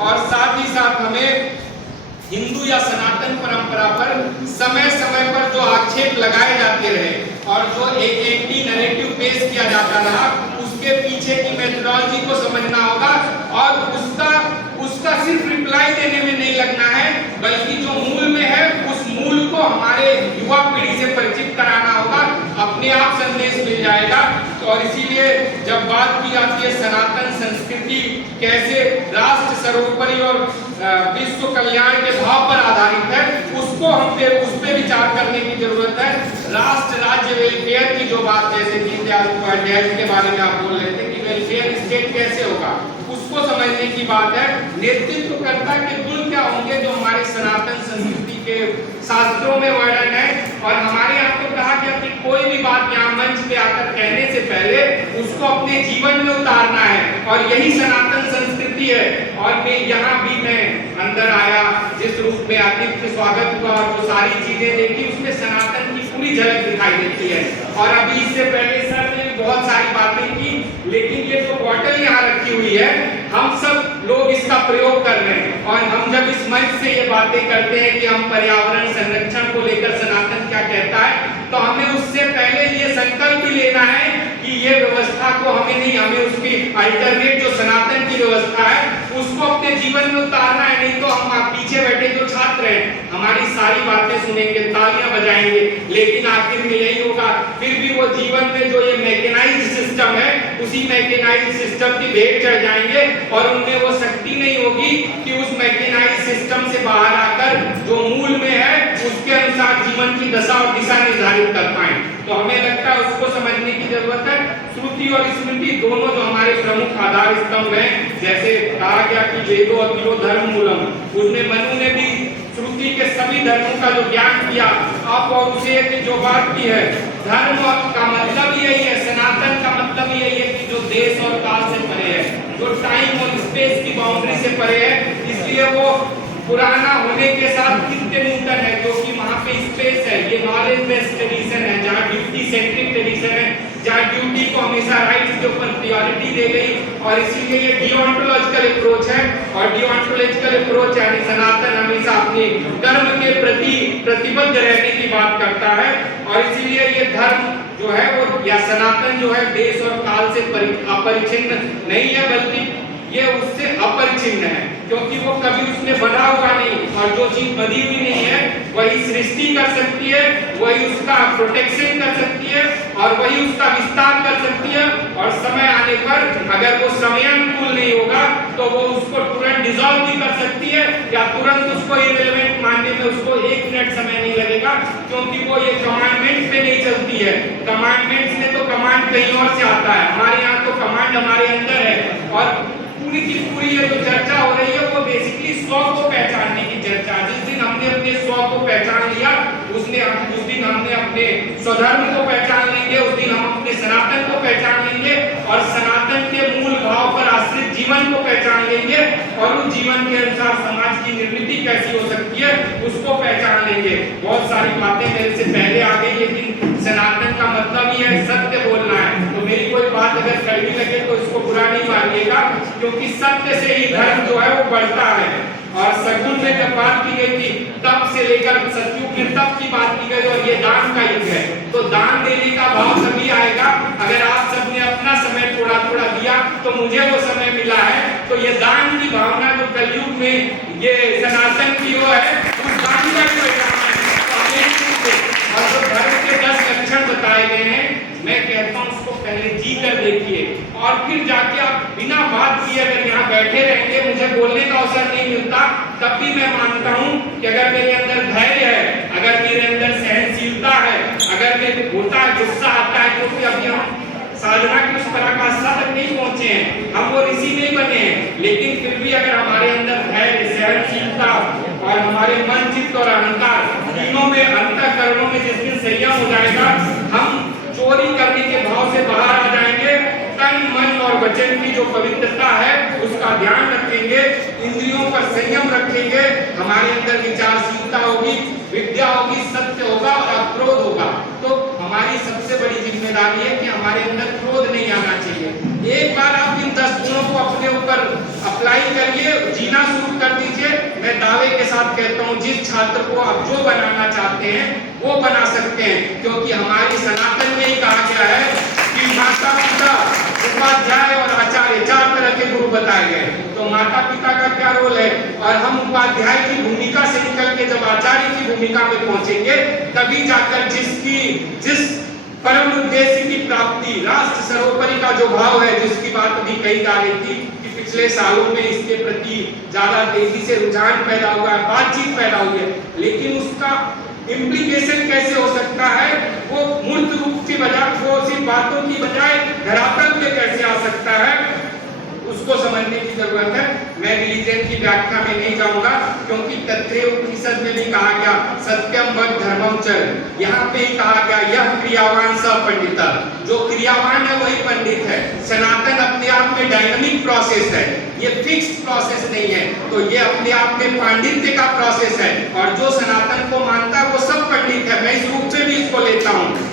और साथ ही साथ हमें हिंदू या सनातन परंपरा पर समय समय पर जो आक्षेप लगाए जाते रहे और जो एक एंटी नैरेटिव पेश किया जाता रहा, उसके पीछे की मेथोडोलॉजी को समझना होगा और उसका सिर्फ रिप्लाई देने में नहीं लगना है, बल्कि जो मूल में है उस मूल को हमारे युवा पीढ़ी से परिचित कराना होगा। अपने आप संदेश मिल जाएगा। और इसीलिए जब बात की जाती है सनातन संस्कृति कैसे राष्ट्र सर्वोपरि और विश्व कल्याण के भाव पर आधारित है, उसको उस पे विचार करने की जरूरत है। राष्ट्र राज्य वेलफेयर की जो बात जैसे दीनदयाल उपाध्याय के बारे में आप बोल रहे थे कि वेलफेयर स्टेट कैसे होगा, उसको समझने की बात है। नेतृत्वकर्ता के गुण क्या होंगे जो हमारे सनातन संस्कृति के शास्त्रों में वर्णन है। और हमारे यहाँ तो कहा गया कि कोई भी बात यहाँ मंच पे आकर कहने से पहले उसको अपने जीवन में उतारना है, और यही सनातन संस्कृति है। और यहाँ भी मैं अंदर आया, जिस रूप में आतिथ्य स्वागत हुआ और जो सारी चीजें देखी, उसमें सनातन की पूरी झलक दिखाई देती है। और अभी इससे पहले सर ने बहुत सारी बातें की, लेकिन ये जो बॉटल यहाँ रखी हुई है, हम सब लोग इसका प्रयोग कर रहे हैं। और हम जब इस मंच से ये बातें करते हैं कि हम पर्यावरण संरक्षण को लेकर सनातन क्या कहता है, तो हमें उससे पहले ये संकल्प भी लेना है कि ये व्यवस्था को हमें उसकी अल्टरनेट जो सनातन की व्यवस्था है उसको अपने जीवन में उतारना है। नहीं तो हम पीछे बैठे जो छात्र हैं हमारी सारी बातें सुनेंगे, तालियां बजाएंगे, लेकिन आखिर में यही होगा, फिर भी वो जीवन में जो ये मैकेनाइज्ड सिस्टम है उसी मैकेनाइज्ड सिस्टम की भेंट चढ़ जाएंगे और उनमें वो शक्ति नहीं होगी कि उस मैकेनाइज्ड सिस्टम से बाहर आकर जो मूल में है उसके अनुसार जीवन की दशा और दिशा निर्धारित कर पाए। तो हमें लगता है उसको समझने की जरूरत है। श्रुति और स्मृति दोनों जो हमारे प्रमुख आधार स्तंभ हैं, जैसे कहा गया कि वेदो अखिलो धर्म मूलम, उसमें मनु ने भी श्रुति के सभी धर्मों का जो ज्ञान किया। अब और उसे जो बात की है, धर्म का मतलब यही है, सनातन का मतलब यही है कि जो देश और काल से परे है, जो टाइम और स्पेस की बाउंड्री से परे है, इसलिए वो पुराना होने के साथ नित्य नूतन है, क्योंकि वहाँ पे स्पेस है। ये नॉलेज बेस्ड ट्रेडिशन है, जहाँ ड्यूटी सेंट्रिक ट्रेडिशन है, जहाँ ड्यूटी को हमेशा राइट्स के ऊपर प्रायोरिटी दे गई, और इसीलिए ये डिओंटोलॉजिकल अप्रोच है। और डिओंटोलॉजिकल अप्रोच यानी सनातन हमेशा अपने कर्म के प्रति प्रतिबद्ध रहने की बात करता है। और इसीलिए ये धर्म जो है वो या सनातन जो है देश और काल से अपरिचिन्न नहीं है, बल्कि ये उससे अपरिचिन्न है, क्योंकि वो कभी उसने बना हुआ नहीं, और जो चीज बनी हुई नहीं है वही सृष्टि कर सकती है, वही उसका प्रोटेक्शन कर सकती है, और वही उसका विस्तार कर सकती है। और समय आने पर अगर वो समयानुकूल नहीं होगा तो वो उसको तुरंत डिसॉल्व भी कर सकती है, या तुरंत उसको इररिलेवेंट मानने में उसको 1 मिनट समय नहीं लगेगा, क्योंकि वो ये कमांडमेंट पे नहीं चलती है। कमांडमेंट्स में तो कमांड कहीं और से आता है, हमारे यहाँ तो कमांड हमारे अंदर है। और पूरी की पूरी ये जो चर्चा हो रही है वो बेसिकली स्व को पहचानने की चर्चा। जिस दिन हमने अपने स्व को पहचान लिया उस दिन हमने अपने स्वधर्म को पहचान लेंगे, उस दिन हम अपने सनातन को पहचान लेंगे, और सनातन के मूल भाव पर आश्रित जीवन को पहचान लेंगे, और उस जीवन के अनुसार समाज की निर्मिति कैसी हो सकती है उसको पहचान लेंगे। बहुत सारी बातें मेरे से पहले आ गई, लेकिन सनातन का मतलब ही है सत्य बोलना है। तो मेरी कोई बात अगर कड़वी लगे तो इसको बुरा नहीं मानिएगा, क्योंकि सत्य से ही धर्म जो है वो बढ़ता है। और सगुन में जब बात की गई थी तप से लेकर सतयुग में तप की बात की गई, और ये दान का युग है, तो दान देने का भाव तभी आएगा अगर आप सबने अपना समय थोड़ा थोड़ा दिया, तो मुझे वो समय मिला है। तो ये दान की भावना जो कलयुग में ये सनातन की वो है, उस दान का और जो धर्म के 10 लक्षण बताए गए हैं, मैं कहता हूँ उसको पहले जी कर देखिए, और फिर जाके आप बिना बात किए अगर यहाँ बैठे रहेंगे, मुझे बोलने का अवसर नहीं मिलता, तब भी मैं मानता हूँ कि अगर मेरे अंदर धैर्य है, अगर मेरे अंदर सहनशीलता है, अगर मेरे होता है गुस्सा आता है, क्योंकि अभी हम साधना की उस पराकाष्ठा तक नहीं पहुंचे हैं, हम वो ऋषि नहीं बने हैं, लेकिन फिर भी अगर हमारे अंदर धैर्य, सहनशीलता और हमारे मन, चित्त और अहंकार तीनों में, अंतःकरणों में जिस दिन संयम हो जाएगा, हम चोरी करने के भाव से बाहर आ जाएंगे। तन, मन और वचन की जो पवित्रता है उसका ध्यान रखेंगे, इंद्रियों पर संयम रखेंगे, हमारे अंदर विचारशीलता होगी, विद्या होगी, सत्य होगा और अक्रोध होगा। तो हमारी सबसे बड़ी जिम्मेदारी है कि हमारे अंदर क्रोध नहीं आना चाहिए। एक बार आप इन 10 गुणों को अपने ऊपर अप्लाई करिए, जीना को आप जो बनाना चाहते हैं वो बना सकते हैं, क्योंकि हमारी सनातन में ही कहा गया है कि माता पिता, उपाध्याय और आचार्य 4 तरह के गुरु बताए गए। तो माता पिता का क्या रोल है, और हम उपाध्याय की भूमिका से निकल के जब आचार्य की भूमिका में पहुंचेंगे, तभी जाकर जिस परम उद्देश्य की प्राप्ति, राष्ट्र सर्वोपरि का जो भाव है, जिसकी बात अभी कही जा रही थी कि पिछले सालों में इसके प्रति ज्यादा तेजी से रुझान पैदा हुआ है, बातचीत पैदा हुई है, लेकिन उसका इम्प्लीकेशन कैसे हो सकता है, वो मूर्त रूप की बजाय, वो सिर्फ बातों की बजाय धरातल पे कैसे आ सकता है, उसको समझने की जरूरत है। मैं रिलीजन की व्याख्या में नहीं जाऊंगा, क्योंकि तत्रेय उपनिषद में भी कहा गया सत्यम वद धर्मम चर, यहाँ पे ही कहा गया यह क्रियावान स पंडित, जो क्रियावान है वही पंडित है। सनातन अपने आप में डायनामिक प्रोसेस है, ये फिक्स्ड प्रोसेस नहीं है, तो ये अपने आप में पांडित्य का प्रोसेस है, और जो सनातन को मानता है वो सब पंडित है। मैं इस रूप से भी इसको लेता हूँ